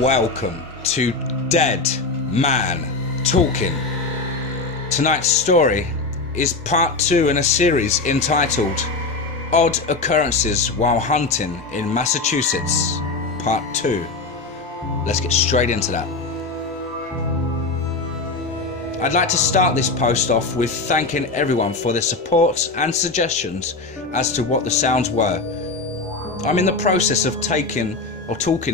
Welcome to Dead Man Talking. Tonight's story is part 2 in a series entitled Odd Occurrences While Hunting in Massachusetts, part 2. Let's get straight into that. I'd like to start this post off with thanking everyone for their support and suggestions as to what the sounds were. I'm in the process of talking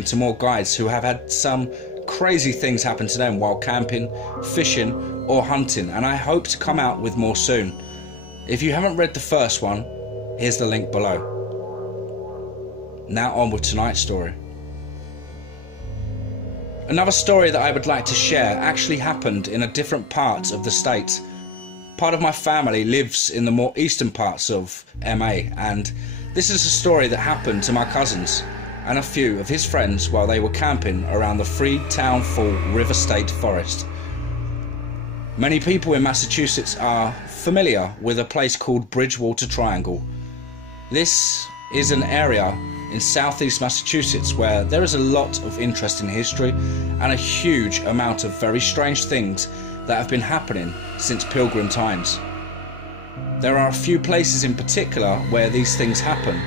to more guides who have had some crazy things happen to them while camping, fishing or hunting, and I hope to come out with more soon. If you haven't read the first one, here's the link below. Now on with tonight's story. Another story that I would like to share actually happened in a different part of the state. Part of my family lives in the more eastern parts of MA, and this is a story that happened to my cousins and a few of his friends while they were camping around the Freetown Fall River State Forest. Many people in Massachusetts are familiar with a place called Bridgewater Triangle. This is an area in southeast Massachusetts where there is a lot of interesting history and a huge amount of very strange things that have been happening since Pilgrim times. There are a few places in particular where these things happen,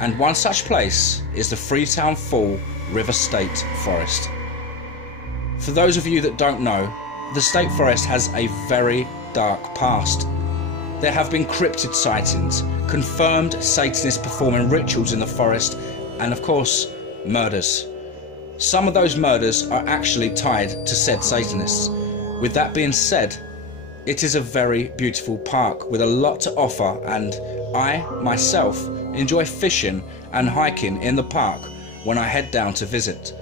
and one such place is the Freetown Fall River State Forest. For those of you that don't know, the state forest has a very dark past. There have been cryptid sightings, confirmed Satanists performing rituals in the forest, and of course, murders. Some of those murders are actually tied to said Satanists. With that being said, it is a very beautiful park with a lot to offer, and I, myself, enjoy fishing and hiking in the park when I head down to visit.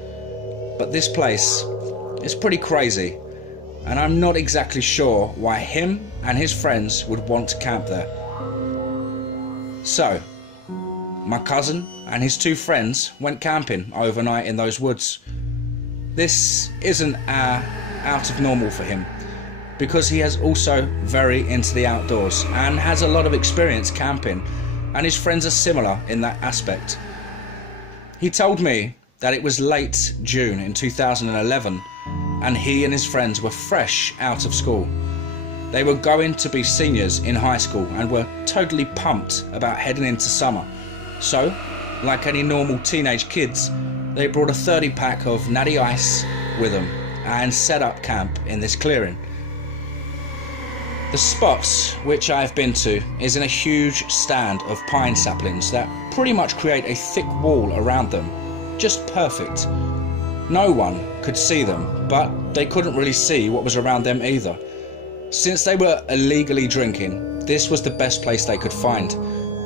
But this place is pretty crazy, and I'm not exactly sure why him and his friends would want to camp there. So, my cousin and his 2 friends went camping overnight in those woods. This isn't out of normal for him, because he is also very into the outdoors and has a lot of experience camping, and his friends are similar in that aspect. He told me that it was late June in 2011 and he and his friends were fresh out of school. They were going to be seniors in high school and were totally pumped about heading into summer. So, like any normal teenage kids, they brought a 30-pack of Natty Ice with them and set up camp in this clearing. The spot, which I have been to, is in a huge stand of pine saplings that pretty much create a thick wall around them. Just perfect. No one could see them, but they couldn't really see what was around them either. Since they were illegally drinking, this was the best place they could find.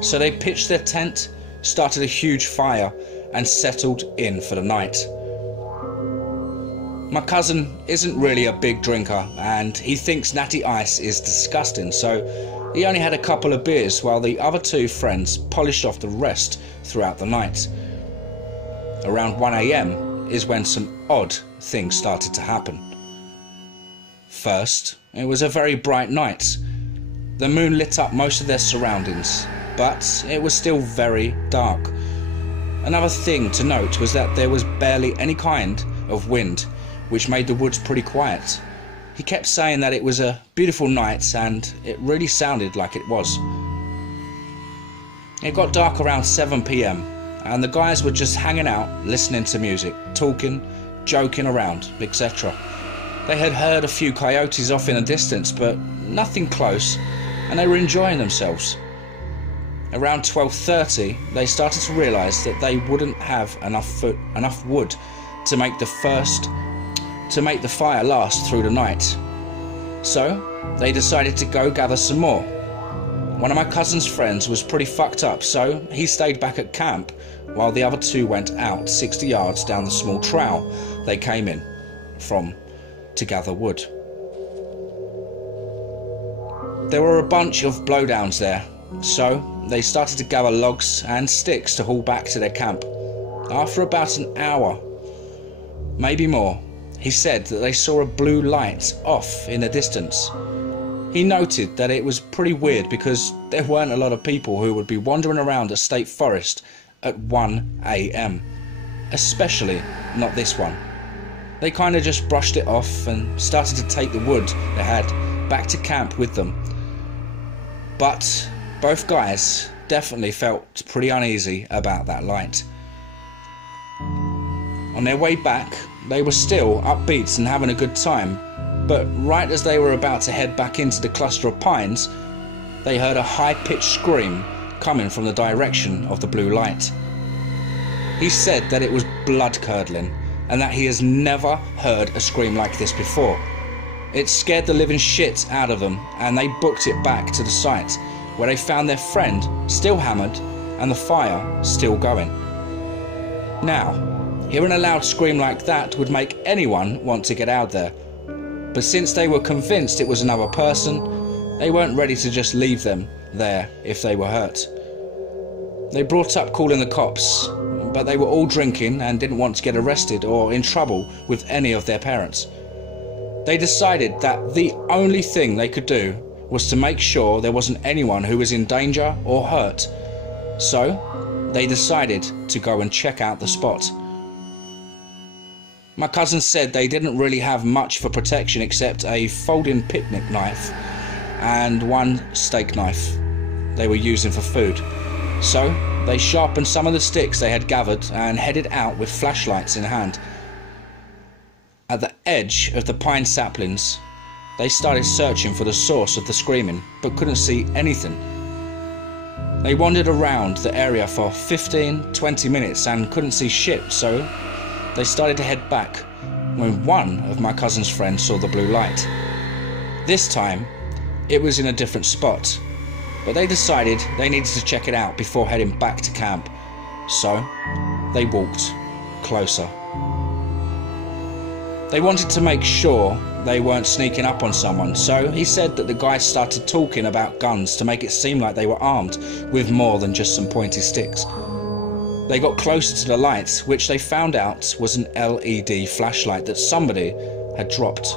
So they pitched their tent, started a huge fire, and settled in for the night. My cousin isn't really a big drinker, and he thinks Natty Ice is disgusting, so he only had a couple of beers while the other 2 friends polished off the rest throughout the night. Around 1 AM is when some odd things started to happen. First, it was a very bright night. The moon lit up most of their surroundings, but it was still very dark. Another thing to note was that there was barely any kind of wind, which made the woods pretty quiet. He kept saying that it was a beautiful night, and it really sounded like it was. It got dark around 7 PM, and the guys were just hanging out, listening to music, talking, joking around, etc. They had heard a few coyotes off in the distance, but nothing close, and they were enjoying themselves. Around 12:30, they started to realise that they wouldn't have enough wood to make the fire last through the night. So they decided to go gather some more. One of my cousin's friends was pretty fucked up, so he stayed back at camp while the other 2 went out 60 yards down the small trail they came in from to gather wood. There were a bunch of blowdowns there, so they started to gather logs and sticks to haul back to their camp. After about an hour, maybe more, he said that they saw a blue light off in the distance. He noted that it was pretty weird because there weren't a lot of people who would be wandering around a state forest at 1 AM, especially not this one. they kind of just brushed it off and started to take the wood they had back to camp with them. But both guys definitely felt pretty uneasy about that light. On their way back, they were still upbeat and having a good time, but right as they were about to head back into the cluster of pines, they heard a high-pitched scream coming from the direction of the blue light. He said that it was blood-curdling and that he has never heard a scream like this before. It scared the living shit out of them, and they booked it back to the site, where they found their friend still hammered and the fire still going. Now, hearing a loud scream like that would make anyone want to get out there, but since they were convinced it was another person, they weren't ready to just leave them there if they were hurt. They brought up calling the cops, but they were all drinking and didn't want to get arrested or in trouble with any of their parents. They decided that the only thing they could do was to make sure there wasn't anyone who was in danger or hurt, so they decided to go and check out the spot. My cousin said they didn't really have much for protection except a folding picnic knife and one steak knife they were using for food. So they sharpened some of the sticks they had gathered and headed out with flashlights in hand. At the edge of the pine saplings, they started searching for the source of the screaming, but couldn't see anything. They wandered around the area for 15-20 minutes and couldn't see shit, so they started to head back when one of my cousin's friends saw the blue light. This time, it was in a different spot, but they decided they needed to check it out before heading back to camp, so they walked closer. They wanted to make sure they weren't sneaking up on someone, so he said that the guys started talking about guns to make it seem like they were armed with more than just some pointy sticks. They got closer to the light, which they found out was an LED flashlight that somebody had dropped.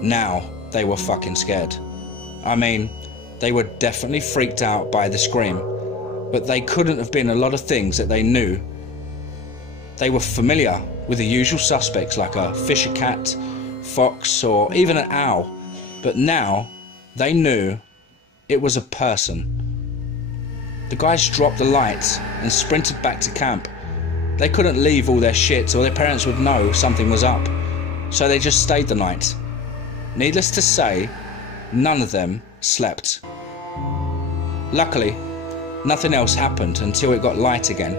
Now they were fucking scared. I mean, they were definitely freaked out by the scream, but they couldn't have been a lot of things that they knew. They were familiar with the usual suspects like a fisher cat, fox, or even an owl, but now they knew it was a person. The guys dropped the light and sprinted back to camp. They couldn't leave all their shit or their parents would know something was up, so they just stayed the night. Needless to say, none of them slept. Luckily, nothing else happened until it got light again.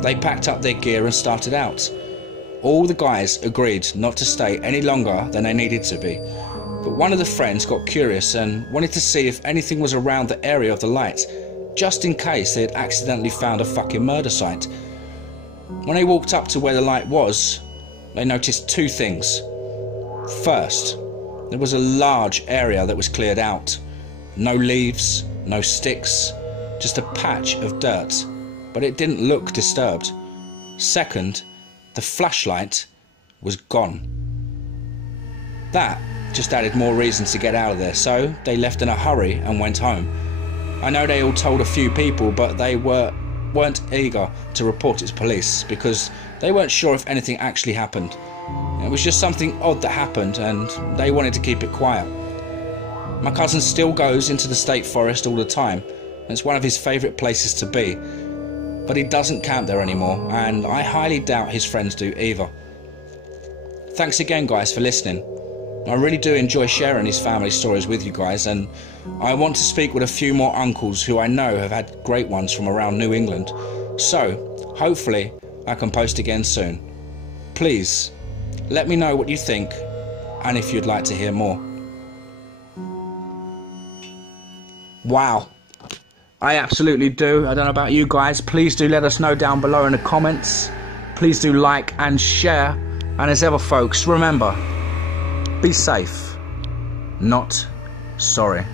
They packed up their gear and started out. All the guys agreed not to stay any longer than they needed to be, but one of the friends got curious and wanted to see if anything was around the area of the light, just in case they had accidentally found a fucking murder site. When they walked up to where the light was, they noticed two things. First, there was a large area that was cleared out. No leaves, no sticks, just a patch of dirt, but it didn't look disturbed. Second, the flashlight was gone. That just added more reason to get out of there, so they left in a hurry and went home. I know they all told a few people, but they weren't eager to report it to police because they weren't sure if anything actually happened. It was just something odd that happened and they wanted to keep it quiet. My cousin still goes into the state forest all the time. It's one of his favourite places to be, but he doesn't camp there anymore, and I highly doubt his friends do either. Thanks again guys for listening. I really do enjoy sharing these family stories with you guys, and I want to speak with a few more uncles who I know have had great ones from around New England, so hopefully I can post again soon. Please let me know what you think and if you'd like to hear more. Wow, I absolutely do. I don't know about you guys. Please do let us know down below in the comments. Please do like and share, and as ever folks, remember, be safe, not sorry.